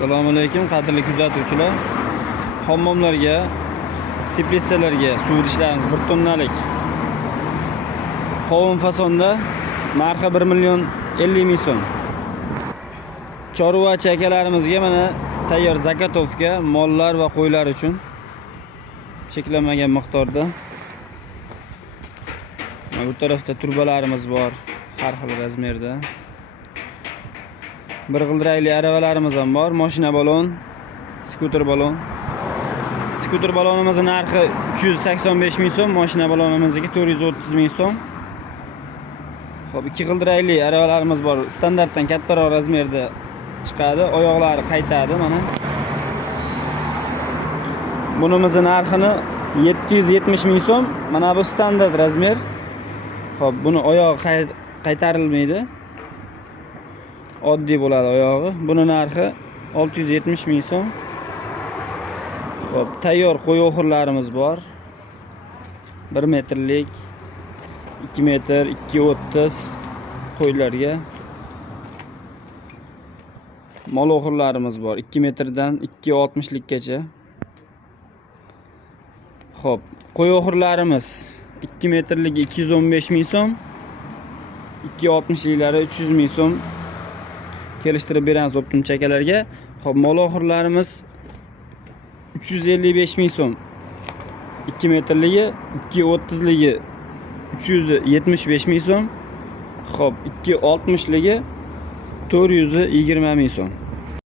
Assalomu alaykum qadrli kuzatuvchilar. Hammomlarga, teplitsalarga suv idishlarimiz 1 tonnalik qovun fasonda narxi 1,50 million so'm. Chorvachi akalarimizga mana tayyor zakotovka mollar va qo'ylar uchun cheklanmagan miqdorda. Bu tarafda turbalarimiz bor, har xil razmerda. Bir g'ildirakli aravalarimiz ham bor, mashina balon, skuter balon. Skuter balonimizning narxi 385 ming so'm, mashina balonimizniki 430 ming so'm. Xo'p, ikki g'ildirakli aravalarimiz bor, standartdan kattaroq razmerda chiqadi, oyoqlari qaytadi mana. Bunimizning narxini 770 ming so'm. Mana bu standart razmer. Xo'p, buni oyog'i qaytarilmaydi. Oddiy bo'ladi oyog'i. Buni narxi 670 ming so'm. Xo'p, tayyor qo'y o'xirlarimiz bor. 1 metrlik, 2 metr, 2.30 qo'ylarga. Mol o'xirlarimiz bor. 2 metrdan 2.60 likgacha. Xo'p, qo'y o'xirlarimiz 2 metrligi 215 ming so'm. 2.60 liklari 300 ming so'm. Kelishtirib beramiz o'ptimchi akalarga. Xo'p, mol oxirlarimiz 355 ming so'm. 2 metrligi, 2.30 ligi 375 ming so'm. Xo'p, 2.60 ligi 420 ming so'm.